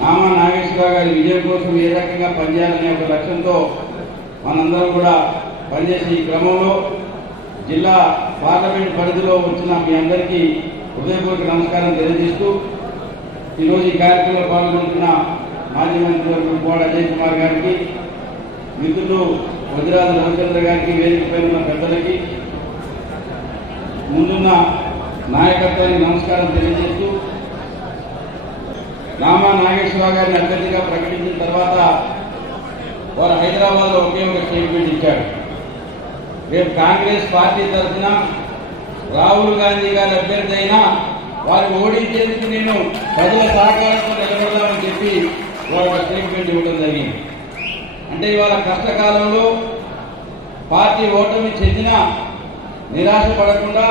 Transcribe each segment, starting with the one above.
నామా నాగేశ్వరరావు గారి విజయం కోసం ఏ రకంగా పనిచేయాలనే ఒక లక్ష్యంతో మనందరం కూడా పనిచేసే ఈ క్రమంలో జిల్లా పార్లమెంట్ పరిధిలో వచ్చిన మీ అందరికీ హృదయపూర్వక నమస్కారం తెలియజేస్తూ ఈరోజు ఈ కార్యక్రమంలో పాల్గొంటున్న మాజీ మంత్రివర్గం కోడ అజయ్ కుమార్ గారికి, మిత్రులు వజ్రాజు రవిచంద్ర గారికి, వేదికపై ఉన్న పెద్దలకి, ముందున్న నాయకత్వానికి నమస్కారం తెలియజేస్తూ నామా నాగేశ్వరరావు గారిని అభ్యర్థిగా ప్రకటించిన తర్వాత వారు హైదరాబాద్లో ఒకే ఒక స్టేట్మెంట్ ఇచ్చారు. రేపు కాంగ్రెస్ పార్టీ తరఫున రాహుల్ గాంధీ గారి అభ్యర్థి అయినా వారిని ఓడించేందుకు నేను ప్రజల సహకారంతో నిలబడదామని చెప్పి వారు ఒక స్టేట్మెంట్ ఇవ్వడం జరిగింది. అంటే ఇవాళ కష్టకాలంలో పార్టీ ఓటమి చెందినా నిరాశ పడకుండా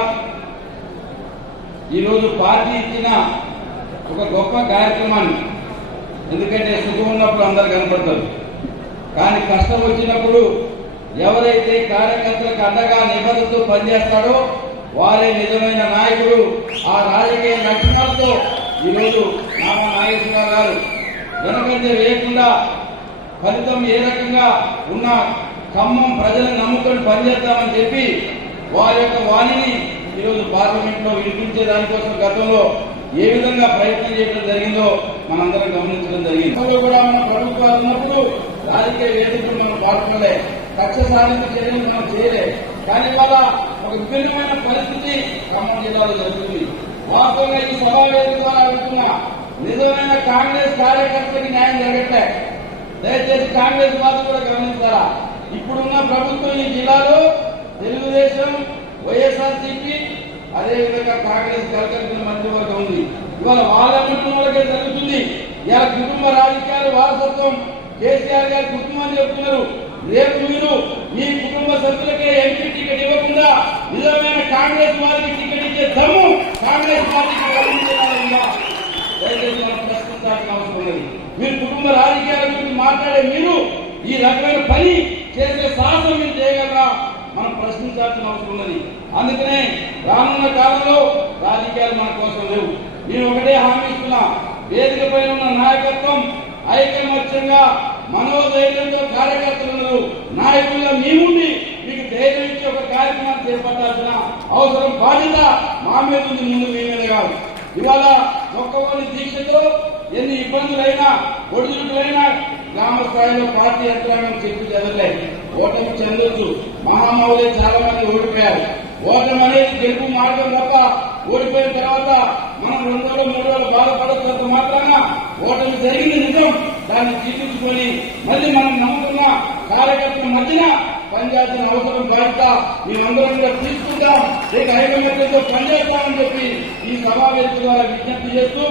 ఈరోజు పార్టీ ఇచ్చిన ఒక గొప్ప కార్యక్రమాన్ని, ఎందుకంటే సుఖం ఉన్నప్పుడు అందరు కనపడతారు, కానీ కష్టం వచ్చినప్పుడు ఎవరైతే కార్యకర్తలకు అండగా నిబద్ధతతో పనిచేస్తాడో వారే నిజమైన నాయకుడు. ఆ రాజకీయ లక్షణాలతో ఈరోజు నామా నాగేశ్వరరావు గారు వెనకంజ వేయకుండా ఫలితం ఏ రకంగా ఉన్న ఖమ్మం ప్రజలను నమ్ముకొని పనిచేద్దామని చెప్పి వారి యొక్క వాణిని ఈరోజు పార్లమెంట్ లో వినిపించే దానికోసం గతంలో ఏ విధంగా ప్రయత్నం చేయడం జరిగిందో మనందరం గమనించడం జరిగింది. కూడా మన ప్రభుత్వాలు ఉన్నప్పుడు రాజకీయ వేదికలు మనం పాల్గొనలే, కక్ష సాధింపు చర్యలు మనం చేయలే. కానీ ఇవాళ ఒక విభిన్నమైన పరిస్థితి ఖమ్మం జిల్లాలో జరుగుతుంది. వాస్తవంగా ఈ సభా వేదిక ద్వారా వెళ్తున్న నిజమైన కాంగ్రెస్ కార్యకర్తలకి న్యాయం జరగట్లే. దయచేసి కాంగ్రెస్ పార్టీ కూడా గమనిస్తారా, ఇప్పుడున్న ప్రభుత్వం ఈ జిల్లాలో తెలుగుదేశం, వైఎస్ఆర్సీపీ, అదేవిధంగా కాంగ్రెస్ కలకలిపిన మంత్రివర్గం ఉంది. ఇవాళ వాళ్ళ వాళ్ళకే జరుగుతుంది. ఇలా కుటుంబ రాజకీయాలు వారసత్వం కేసీఆర్ గారి కుటుంబం చెప్తున్నారు. రేపు మీరు మీ కుటుంబ సభ్యులకే ఎంపీ టికెట్ ఇవ్వకుండా నిజమైన కాంగ్రెస్ వారికి టికెట్ ఇచ్చే దమ్ము కాంగ్రెస్ పార్టీకి దయచేసి మనం ప్రశ్నించాల్సిన అవసరం ఉన్నది. మీరు కుటుంబ రాజకీయాల గురించి మాట్లాడే మీరు ఈ రకమైన పని చేసే సాహసం మీరు చేయగలరా మనం ప్రశ్నించాల్సిన అవసరం ఉన్నది. అందుకనే రానున్న కాలంలో రాజకీయాలు మన కోసం లేవు. నేను ఒకటే హామీ ఇస్తున్నా, వేదిక పైన ఉన్న నాయకత్వం ఐకమత్యంగా మనోధైర్యంతో కార్యకర్తలు నాయకులుగా మీముండి మీకు ధైర్యం ఇచ్చే ఒక కార్యక్రమాన్ని చేపట్టాల్సిన అవసరం, బాధ్యత మా మీద ఉంది, ముందు మీ మీద కాదు. ఇవాళ ఒక్కవారి దీక్షతో ఎన్ని ఇబ్బందులైనా ఒడిదుడుకులైనా గ్రామ స్థాయిలో పార్టీ యంత్రాంగం చెప్పి చదవలే. ఓటమి చెందొచ్చు, మహామౌలే చాలా మంది ఓడిపోయారు. ఓటమి అనేది గెలుపు మార్గం తప్ప ఓడిపోయిన తర్వాత మనం 2 రోజులు 3 రోజులు బాధపడతారు మాత్రాన ఓటమి జరిగింది నిజం. దాన్ని జీవించుకొని మళ్ళీ మనం నమ్ముకున్న కార్యకర్తల మధ్యన పనిచేయాల్సిన అవసరం బాధ్యత మేమందరం కూడా తీసుకుంటాం. రేపు ఐకమత్యంతో పనిచేస్తామని చెప్పి ఈ సమావేశం ద్వారా విజ్ఞప్తి చేస్తూ,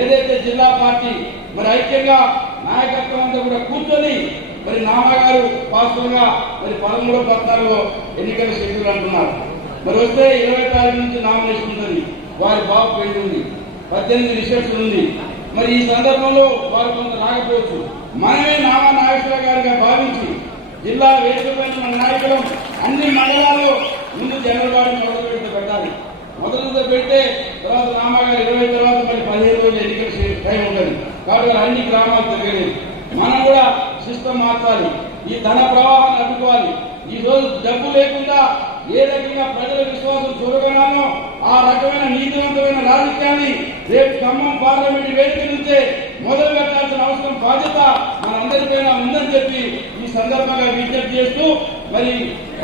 ఏదైతే జిల్లా పార్టీ మరి ఐక్యంగా నాయకత్వం అంతా కూడా కూర్చొని మరి నాన్నగారు వాస్తవంగా మరి 13, 14 ఎన్నికల షెడ్యూల్ అంటున్నారు. మరి వస్తే 20 తారీఖు నుంచి నామినేషన్ ఉంది, వారి బాబు పెళ్లి ఉంది, 18 రిసెప్షన్ ఉంది. మరి ఈ సందర్భంలో వారు కొంత రాకపోవచ్చు. మనమే నామా నాగేశ్వరరావు గారిగా భావించి జిల్లా వేదికపైన మన నాయకులు అన్ని మండలాల్లో ముందు జనరల్ బాడీ మొదలు పెట్టాలి. మొదలుతో పెడితే తర్వాత నామాగారు 20 తర్వాత మరి 15 రోజులు ఎన్నికల టైం ఉంటుంది. కాబట్టి అన్ని గ్రామాలు తిరగలేదు. మనం కూడా సిస్టమ్ మార్చాలి, ఈ ధన ప్రవాహాన్ని అడ్డుకోవాలి. ఈ రోజు డబ్బు లేకుండా ఏ రకంగా ప్రజల విశ్వాసం చూరగొనాలో ఆ రకమైన నీతివంతమైన రాజకీయాన్ని రేపు ఖమ్మం పార్లమెంట్ వేదిక నుంచే మొదలు పెట్టాల్సిన అవసరం, బాధ్యత మనందరిపైన ఉందని చెప్పి ఈ సందర్భంగా విజ్ఞప్తి చేస్తూ, మరి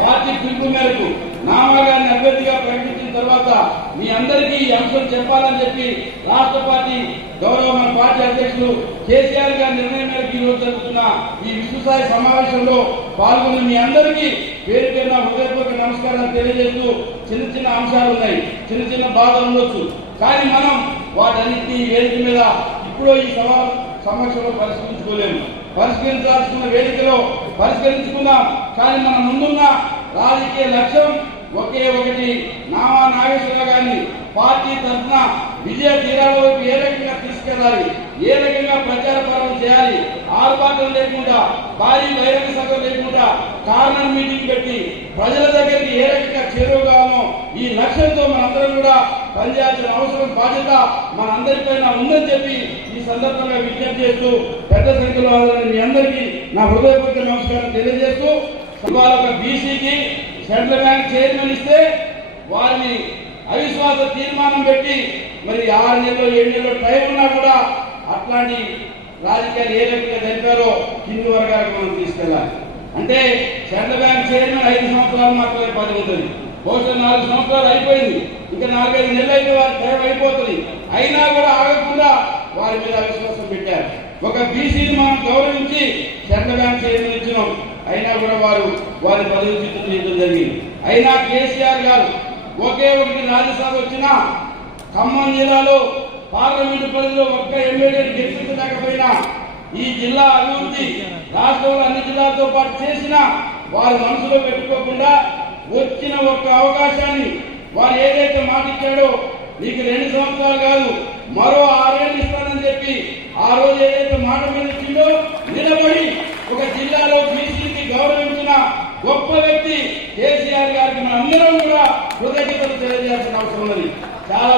పార్టీ పిలుపు మేరకు నామా గారిని అభ్యర్థిగా ప్రకటించిన తర్వాత మీ అందరికీ ఈ అంశం చెప్పాలని చెప్పి రాష్ట్ర పార్టీ గౌరవ మన పార్టీ అధ్యక్షులు కేసీఆర్ గారి నిర్ణయం మేరకు ఈ రోజు జరుగుతున్న ఈ విశ్వసాయి సమావేశంలో పాల్గొన్న మీ అందరికీ పేరు పేరున హృదయపూర్వక నమస్కారాలు తెలియజేస్తూ, చిన్న అంశాలు ఉన్నాయి, చిన్న బాధలు ఉండొచ్చు, కానీ మనం వాటన్నింటినీ వేదిక మీద ఇప్పుడు ఈ సమక్షంలో పరిష్కరించుకోలేము. పరిష్కరించాల్సిన వేదికలో పరిష్కరించుకుందాం. కానీ మన ముందున్న రాజకీయ లక్ష్యం ఒకే ఒకటి, నామా నాగేశ్వరరావు గారిని పార్టీ తరఫున విజయ తీరాల వైపు ఏ రకంగా తీసుకెళ్లాలి, ఏ రకంగా ప్రచార పర్వం చేయాలి, ఆర్భాటం లేకుండా, భారీ బహిరంగ సభ లేకుండా కార్నర్ మీటింగ్ పెట్టి ప్రజల దగ్గరికి ఏ రకంగా చేరువగానో ఈ లక్ష్యంతో మనందరం కూడా పనిచేయాల్సిన అవసరం, బాధ్యత మనందరిపైన ఉందని చెప్పి ఈ సందర్భంగా విజ్ఞప్తి విజ్ఞప్తి చేస్తూ పెద్ద సంఖ్యలో మీ అందరికీ నా హృదయపూర్వక నమస్కారం తెలియజేస్తూ ఇవాళ ఒక బీసీకి సెంట్రల్ బ్యాంక్ చైర్మన్ ఇస్తే వారిని అవిశ్వాస తీర్మానం పెట్టి మరి 6 నెలలు 7 నెలలు టైం ఉన్నా కూడా అట్లాంటి రాజకీయాలు ఏ రకంగా జరిపారో కింది వర్గాలకు మనం తీసుకెళ్ళాలి. అంటే సెంట్రల్ బ్యాంక్ చైర్మన్ 5 సంవత్సరాలు మాత్రమే పదవి ఉంటుంది. బహుశా 4 సంవత్సరాలు అయిపోయింది, ఇంకా 4-5 నెలలు అయితే వారి టైం అయిపోతుంది. అయినా కూడా ఆగకుండా వారి మీద అవిశ్వాసం పెట్టారు. ఒక బీసీని మనం గౌరవించి సెంట్రల్ బ్యాంక్ చైర్మన్ ఇచ్చినాం, అయినా కూడా వారి పదవి చిత్తం చేయడం జరిగింది. అయినా కేసీఆర్ గారు ఒకే ఒకటి రాజ్యసభ వచ్చినా ఖమ్మం జిల్లాలో పార్లమెంటు పరిధిలో ఒక్క ఎమ్మెల్యే గెలిపించలేకపోయినా ఈ జిల్లా అభివృద్ధి రాష్ట్రంలో అన్ని జిల్లాలతో పాటు చేసిన వారు మనసులో పెట్టుకోకుండా వచ్చిన ఒక్క అవకాశాన్ని వారు ఏదైతే మాట ఇచ్చాడో నీకు 2 సంవత్సరాలు కాదు మరో 6 ఏళ్ళు ఇస్తానని చెప్పి ఆ రోజు ఏదైతే మాట మీద ఇచ్చిండో నిలబడి ఒక జిల్లాలో బీసీకి గౌరవించిన గొప్ప వ్యక్తి కేసీఆర్ గారికి మనందరం కూడా కృతజ్ఞతలు తెలియజేయాల్సిన అవసరం ఉన్నది. చాలా